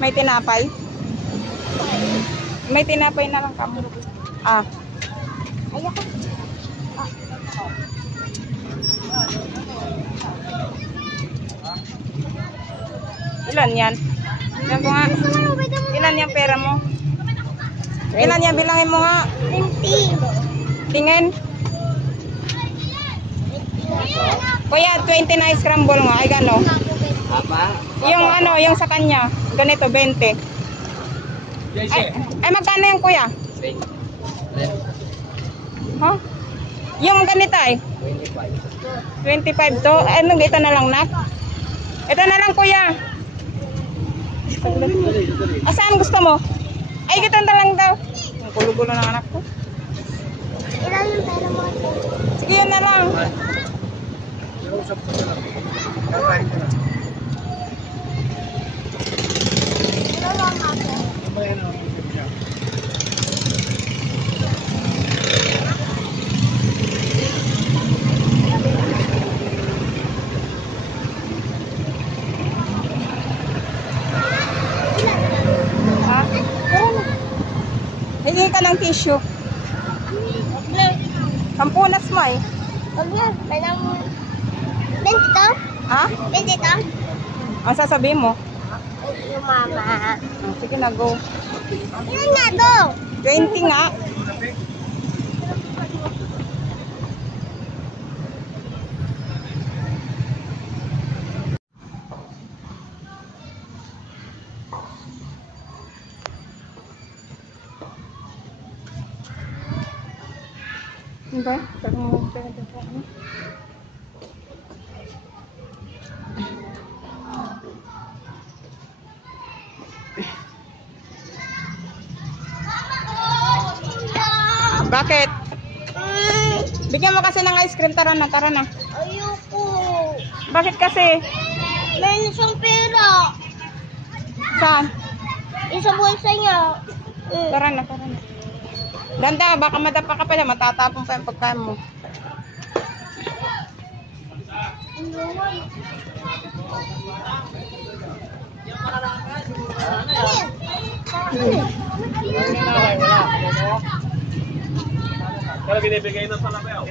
May tinapay? May tinapay na lang kamo. Ah. Ayoko. Ilan yan? Ilan ko nga? Ilan yung pera mo? Ilan yan? Bilangin mo nga. 20. Tingin. Kuya, 20 na scramble nga. Ay, gano? Yung ano, yung sa kanya. Ganito, 20. Ay magkano yung kuya? 20. Huh? Yung ganito ay? 25 to. Ano, ito na lang nak? Ito na lang kuya. Saan gusto mo? Ay, ito na lang daw. Ang gulo-gulo ng anak ko. Ilan yung pera mo? Sige, yun na lang. Ha? Hindi ka ng tissue. Sampunas mo eh. Huwag na. Palang 20 to? Ha? 20 to? Ang sasabihin mo? Yung mama. Sige na, go. Ilan nga to? 20 nga. Diba? Bakit? Bigyan mo kasi ng ice cream. Tara na, tara na. Ayoko. Bakit kasi? May isang pera. Saan? Isa bulsa niya. Tara na, tara na. Ganda, baka madapa ka pala. Matatapon pa yung pagkain mo. Kalau binibigay na sa labaw.